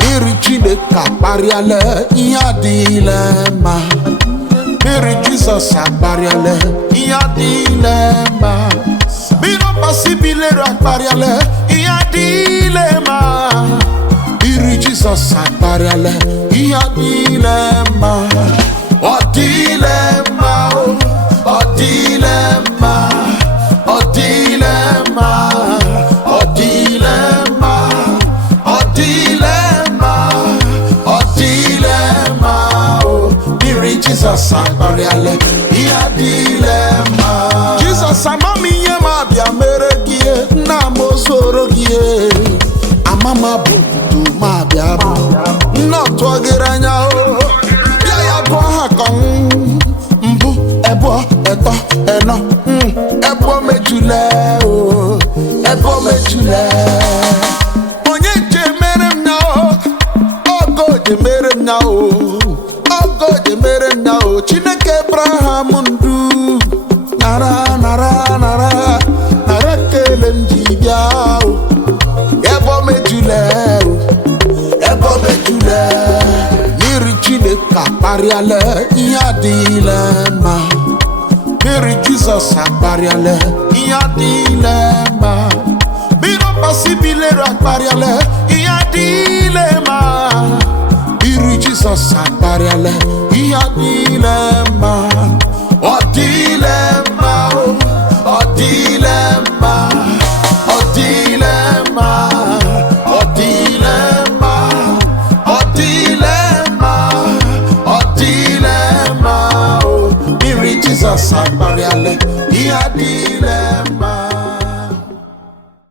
Miri Chineke akparịala ihe adịghịla mma. Miri Jesus akparịala ihe adịghịla mma. Biro pasibilero akparịala ihe adịghịla mma. Miri Jesus akparịala ihe adịghịla mma. Ọ dịghịla mma, ọ dịghịla mma, ọ dịghịla mma, ọ dịghịla mma, ọ dịghịla mma, ọ dịghịla mma. Miri Jesus akparịala ihe adịghịla mma. Jesus amami ihe ma bịa mere gị nna m ozoro gị amama bụ tutu ma bịa bụ nna tụọ gị anya bịa ya bụ ha kọ mbụ ebo eto eno ebo mejule ebo mejule onye je mere m na ogo je mere m na ogo je mere m na Chineke Abraham ndu nara nara nara nara kele m ji bịa ebo mejule ebo mejule. Miri Chineke akparịala ihe adịghịla mma. Miri Jesus akparịala ihe adịghịla mma. Biro pasibilero akparịala ihe adịghịla mma. Miri Jesus akparịala ihe adịghịla mma. Ọ dịghịla mma, ọ dịghịla mma, ọ dịghịla mma, ọ dịghịla mma, ọ dịghịla mma, ọ dịghịla mma. Miri Jesus akparịala ihe adịghịla